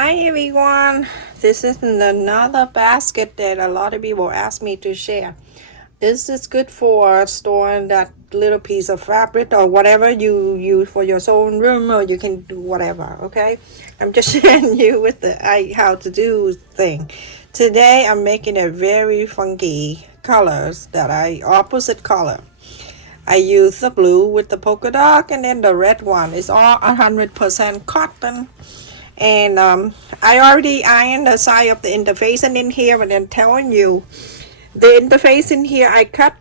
Hi everyone, this is another basket that a lot of people ask me to share. This is good for storing that little piece of fabric or whatever you use for your sewing room, or you can do whatever. Okay, I'm just sharing you with the how to do thing. Today I'm making a very funky colors that opposite color. I use the blue with the polka dot, and then the red one is all 100% cotton. And I already ironed the side of the interface and in here, and then telling you the interface in here I cut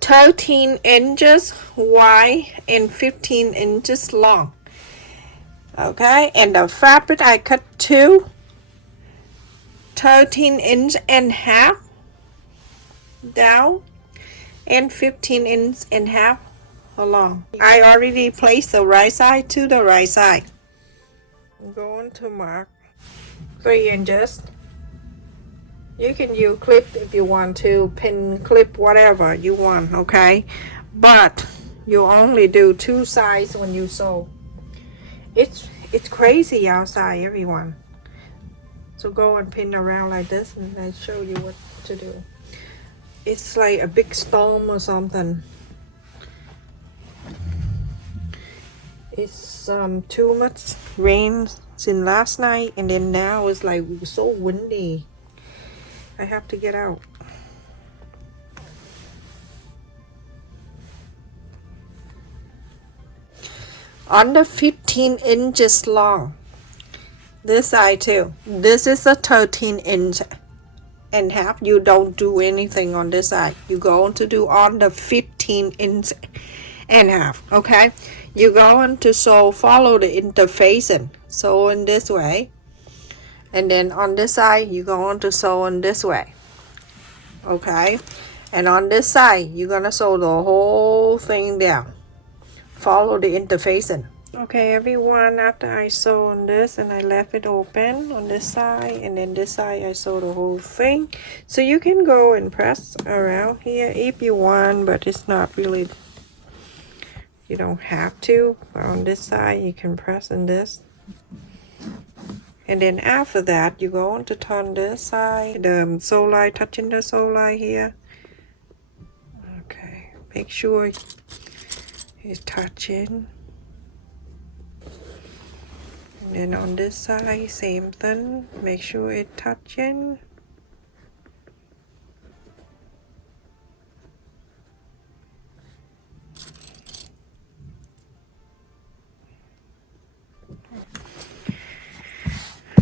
13 inches wide and 15 inches long. Okay, and the fabric I cut to 13.5 down and 15.5 along. I already placed the right side to the right side. I'm going to mark 3 inches. You can use clip if you want to, pin clip, whatever you want, okay? But you only do 2 sides when you sew. It's crazy outside, everyone. So go and pin around like this, and I show you what to do. It's like a big storm or something. It's too much rain since last night, and then now it's like so windy. I have to get out. Under 15 inches long. This side too. This is a 13.5. You don't do anything on this side. You're going to do on the 15.5. Okay? You're going to follow the interfacing. Sew in this way. And then on this side, you're going to sew in this way. Okay? And on this side, you're going to sew the whole thing down. Follow the interfacing. Okay, everyone, after I sew on this and I left it open on this side, and then this side I sew the whole thing. So you can go and press around here if you want, but it's not really, you don't have to. But on this side, you can press in this. And then after that, you go on to turn this side, the sew line touching the sew line here. Okay, make sure it's touching. And then on this side, same thing, make sure it's touching.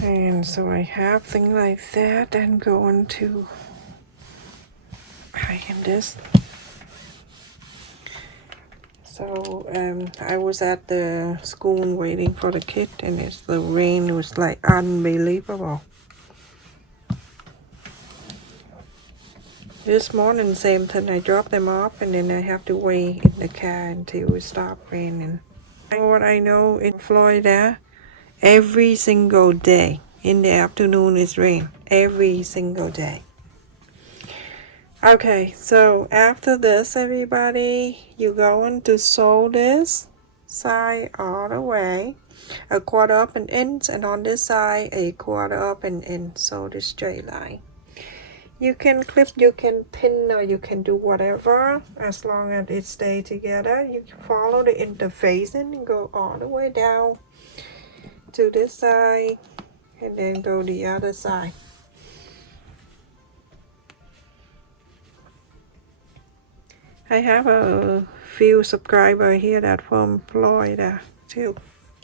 And so I have things like that. I'm going to iron this. So I was at the school waiting for the kid, and the rain was like unbelievable. This morning, same thing, I dropped them off, and then I have to wait in the car until it stops raining. What I know in Florida, every single day in the afternoon is rain. Every single day. Okay, so after this, everybody, you're going to sew this side all the way, 1/4 of an inch, and on this side, 1/4 of an inch. Sew this straight line. You can clip, you can pin, or you can do whatever, as long as it stays together. You can follow the interfacing and go all the way down to this side, and then go the other side. I have a few subscribers here that from Florida too.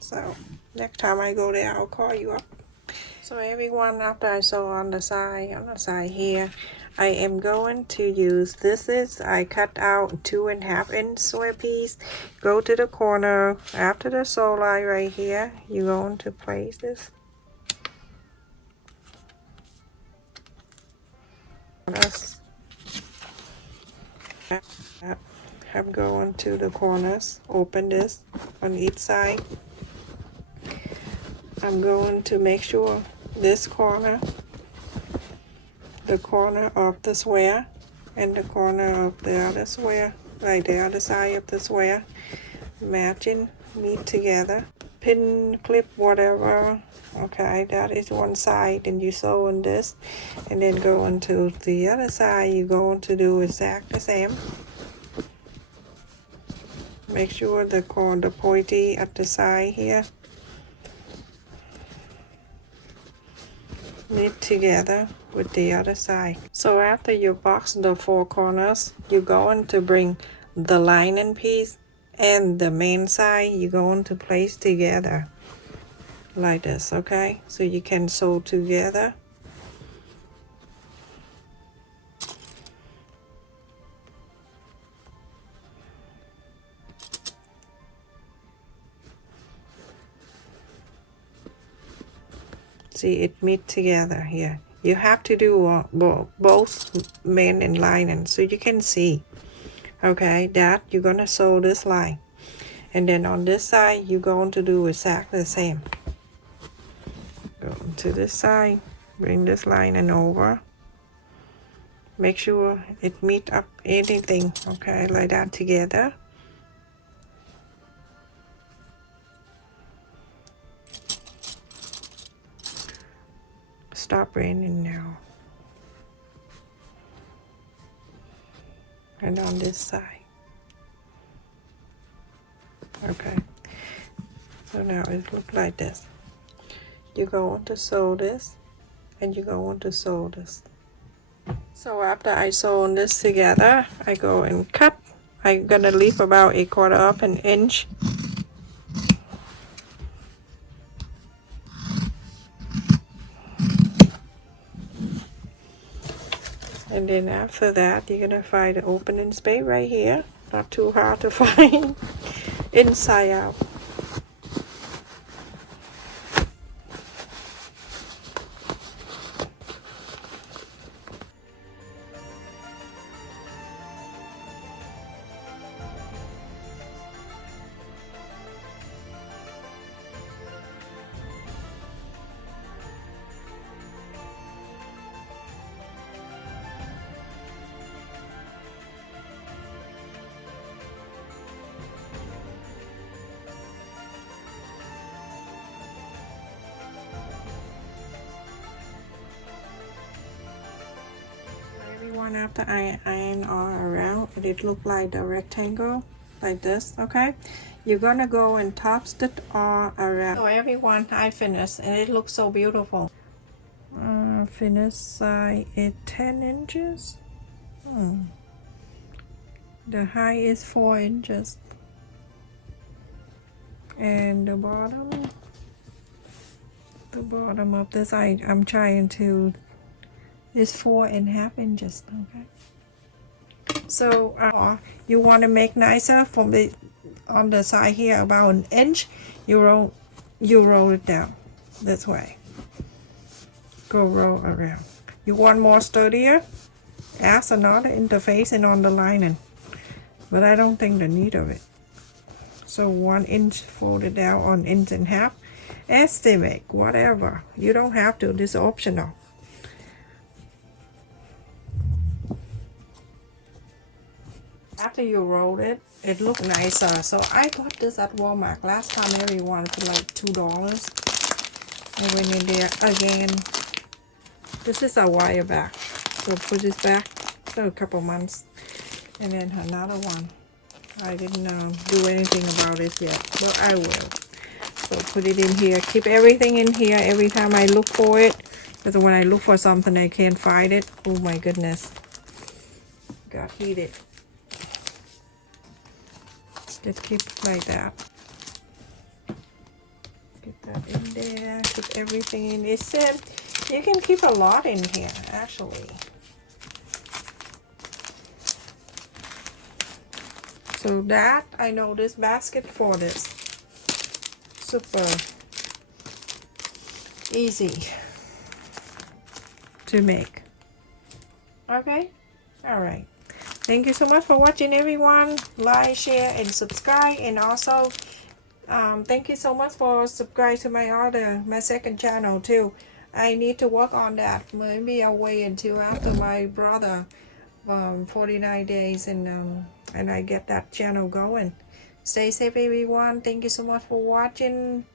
So next time I go there, I'll call you up. So everyone, after I sew on the side here, I am going to use I cut out 2.5 inch square piece. Go to the corner after the sew line right here. You're going to place this. I'm going to the corners, open this on each side. I'm going to make sure this corner, the corner of the square, and the corner of the other square, like the other side of the square, meet together. pin clip, whatever. Okay, that is one side, and you sew on this, and then go into the other side. You're going to do exactly the same. Make sure the pointy at the side here knit together with the other side. So after you box the four corners, you're going to bring the lining piece and the main side, you're going to place together like this, okay? So you can sew together. See, it meet together here. You have to do both main and lining so you can see. Okay, that you're gonna sew this line, and then on this side you're going to do exactly the same. Go to this side, bring this line and over. Make sure it meet up anything, okay, like that together. Stop raining now. And on this side. Okay, so now it looks like this. You go on to sew this, and you go on to sew this. So after I sew on this together, I go and cut. I'm gonna leave about 1/4 of an inch. And then after that, you're gonna find the opening space right here. Not too hard to find. Inside out. Everyone, after I iron all around, it look like the rectangle like this. Okay, you're gonna go and top stitch all around. So everyone, I finished, and it looks so beautiful. Finish side is 10 inches. The height is 4 inches, and the bottom of this side, I'm trying to, is 4.5 inches. Okay, so you want to make nicer from the on the side here about 1 inch. You roll it down this way. Go roll around. You want more sturdier? Add another interfacing on the lining, but I don't think the need of it. So 1 inch folded down on 1.5 inch. Estimate, whatever. You don't have to. This is optional. After you roll it, it looks nicer. So I got this at Walmart last time. Everyone for like $2. I went in there again. This is a wire back. So put this back. So a couple months, and then another one. I didn't do anything about it yet, but I will. So put it in here. Keep everything in here every time I look for it. Because when I look for something, I can't find it. Oh my goodness. Got heated. Just keep it like that. Get that in there. Keep everything in. It's you can keep a lot in here, actually. So that, I know this basket for this. Super easy to make. Okay? Alright. Thank you so much for watching, everyone. Like, share, and subscribe. And also, thank you so much for subscribe to my second channel too. I need to work on that. Maybe I'll wait until after my brother 49 days and I get that channel going. Stay safe, everyone. Thank you so much for watching.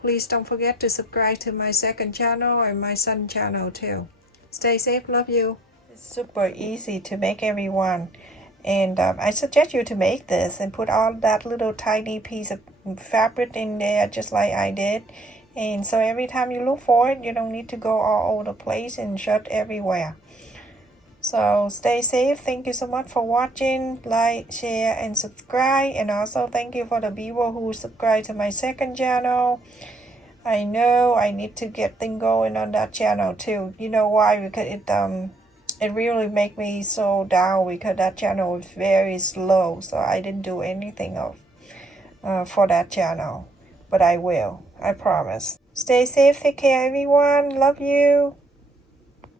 Please don't forget to subscribe to my second channel and my son channel too. Stay safe, love you. It's super easy to make, everyone. And I suggest you to make this and put all that little tiny piece of fabric in there just like I did. And so every time you look for it, you don't need to go all over the place and shut everywhere. So stay safe. Thank you so much for watching. Like, share, and subscribe. And also thank you for the people who subscribe to my second channel. I know I need to get things going on that channel too. You know why? Because it really make me so down because that channel is very slow. So I didn't do anything of for that channel. But I will. I promise. Stay safe. Take care, everyone. Love you.